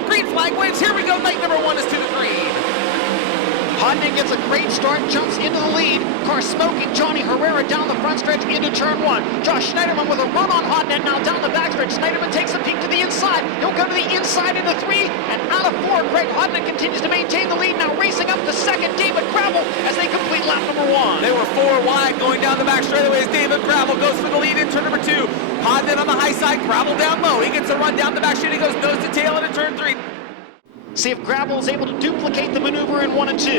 4. Green flag waves. Here we go. Night number 1 is to the green. Hodnett gets a great start, jumps into the lead. Car smoking Johnny Herrera down the front stretch into turn 1. Josh Schneiderman with a run on Hodnett now down the backstretch. Schneiderman takes a peek to the inside. He'll go to the inside into 3 and out of 4. Greg Hodnett continues to maintain the lead, now racing up to second. David Gravel as they complete lap number 1. They were 4 wide going down the back straightaways. David Gravel goes for the lead in turn number 2. Hodnett on the high side, Gravel down low. He gets a run down the back straight. He goes nose to tail into turn 3. See if Gravel is able to duplicate the maneuver in 1 and 2.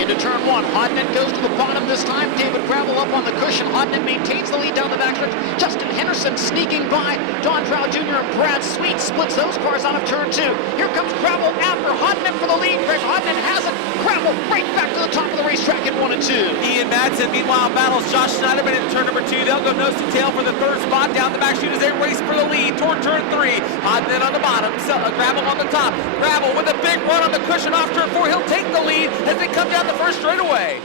Into turn 1, Hodnett goes to the bottom this time. David Gravel up on the cushion. Hodnett maintains the lead down the backstretch. Justin Henderson sneaking by. Don Trout Jr. and Brad Sweet splits those cars out of turn 2. Here comes Gravel after Hodnett for the lead. Greg Hodnett has it. Gravel right back to the top of the racetrack in 1 and 2. Ian Madsen meanwhile battles Josh Schneiderman in turn number 2. They'll go nose to tail for the 3rd spot down the back chute as they race for the lead toward turn 3. Hodnett on the bottom, Gravel on the top. Gravel with a big run on the cushion off turn 4. He'll take the lead as they come down the first straightaway.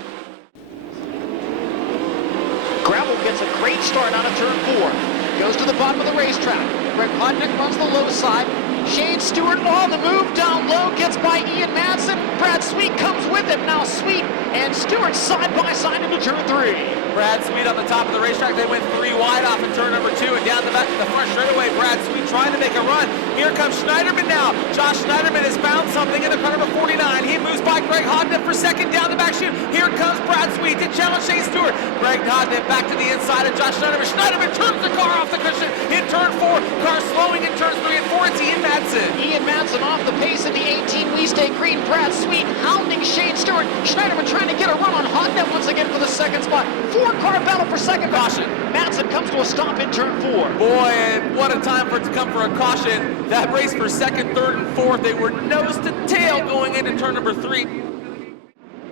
Gravel gets a great start out of turn 4. Goes to the bottom of the racetrack. Greg Hodnett runs the low side. Shane Stewart on the move down low, gets by Ian Madsen. Brad Sweet comes with him. Now Sweet and Stewart side by side into turn 3. Brad Sweet on the top of the racetrack. They went 3 wide off in turn number 2 and down the back of the front straightaway. Brad Sweet trying to make a run. Here comes Schneiderman now. Josh Schneiderman has found something in the car number 49. He moves by Greg Hodnett for second down the back chute. Here comes Brad Sweet to challenge Shane Stewart. Greg Hodnett back to the inside of Josh Schneiderman. Schneiderman turns the car off the cushion in turn 4. Car slowing in turns 3 and 4. It's Ian Madsen. Ian Madsen off the pace in the 18 We Stay Green. Brad Sweet hounding Shane Stewart. Schneiderman trying to get a run on Hodnett once again for the second spot. 4-car battle for second. Caution. Madsen comes to a stop in turn 4. Boy, and what a time for it to come for a caution. That race for second, third, and fourth. They were nose to tail going into turn number 3.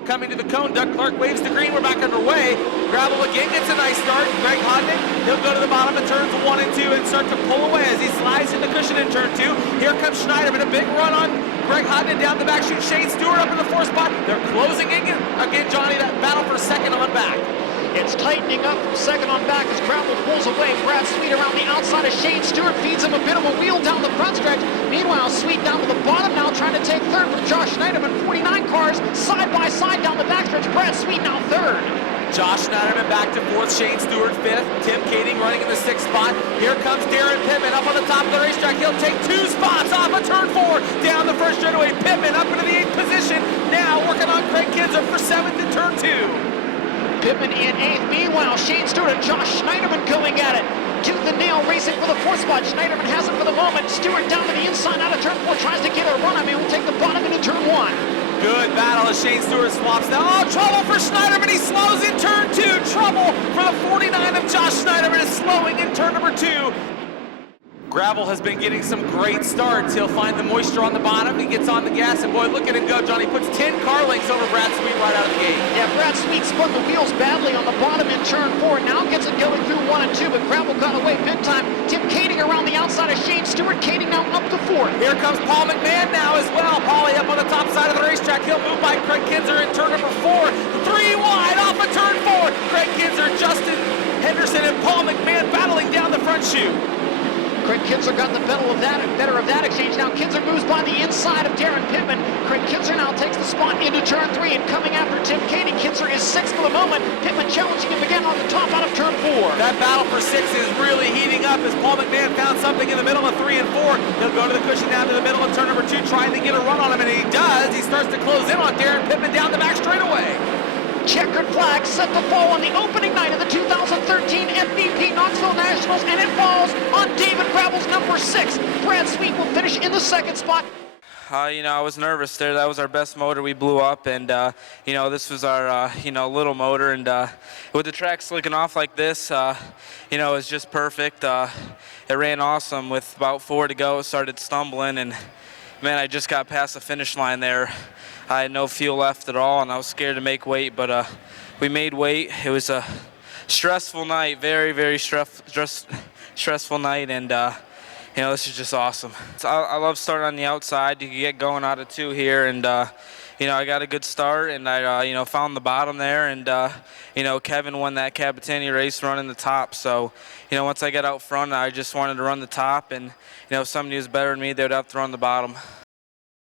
Coming to the cone, Doug Clark waves the green. We're back underway. Gravel again gets a nice start. Greg Hodnett, he'll go to the bottom of turns 1 and 2 and start to pull away as he slides in the cushion in turn 2. Here comes Schneiderman, a big run on Greg Hodnett down the back chute. Shane Stewart up in the 4th spot. They're closing in again, Johnny, that battle for second on back. It's tightening up from second on back as Gravel pulls away. Brad Sweet around the outside of Shane Stewart feeds him a bit of a wheel down the front stretch. Meanwhile, Sweet down to the bottom now trying to take third from Josh Schneiderman. 49 cars side by side down the backstretch. Brad Sweet now third. Josh Schneiderman back to 4th, Shane Stewart 5th, Tim Kading running in the 6th spot. Here comes Darren Pittman up on the top of the racetrack. He'll take 2 spots off of turn 4 down the first straightaway. Pittman up into the 8th position. Now working on Craig Kinzer for 7th in turn 2. Pittman in 8th. Meanwhile, Shane Stewart and Josh Schneiderman going at it. Tooth and nail racing for the 4th spot. Schneiderman has it for the moment. Stewart down to the inside out of turn 4. Tries to get a run. I mean, we'll take the bottom into turn 1. Good battle as Shane Stewart swaps now. Oh, trouble for Schneiderman. He slows in turn 2. Trouble for the 49 of Josh Schneiderman is slowing in turn number 2. Gravel has been getting some great starts. He'll find the moisture on the bottom. He gets on the gas, and boy, look at him go, Johnny. Puts 10 car lengths over Brad Sweet right out of the gate. Yeah, Brad Sweet spun the wheels badly on the bottom in turn 4. Now gets it going through 1 and 2, but Gravel got away big time. Tim Kading around the outside of Shane Stewart. Kading now up to 4th. Here comes Paul McMahon now as well. Paulie up on the top side of the racetrack. He'll move by Craig Kinzer in turn number 4. 3 wide off of turn 4. Craig Kinzer, Justin Henderson, and Paul McMahon battling down the front chute. Craig Kinzer got the better of that exchange. Now Kinzer moves by the inside of Darren Pittman. Craig Kinzer now takes the spot into turn 3 and coming after Tim Kading. Kinzer is 6th for the moment. Pittman challenging him again on the top out of turn 4. That battle for 6 is really heating up as Paul McMahon found something in the middle of 3 and 4. He'll go to the cushion down to the middle of turn number 2 trying to get a run on him, and he does. He starts to close in on Darren Pittman down the back straightaway. Checkered flag set to fall on the opening night of the 2013 FVP Knoxville Nationals, and it falls on David Gravel's number 6. Brad Sweet will finish in the 2nd spot. I was nervous there. That was our best motor we blew up, and this was our little motor, and with the track slicking off like this, it was just perfect. It ran awesome. With about 4 to go, it started stumbling, and man, I just got past the finish line there. I had no fuel left at all, and I was scared to make weight, but we made weight. It was a stressful night, very, very stressful night, and this is just awesome. I love starting on the outside. You can get going out of 2 here, and you know, I got a good start, and I, you know, found the bottom there, and, you know, Kevin won that Capitani race running the top. So, you know, once I got out front, I just wanted to run the top, and, you know, if somebody was better than me, they would have to run the bottom.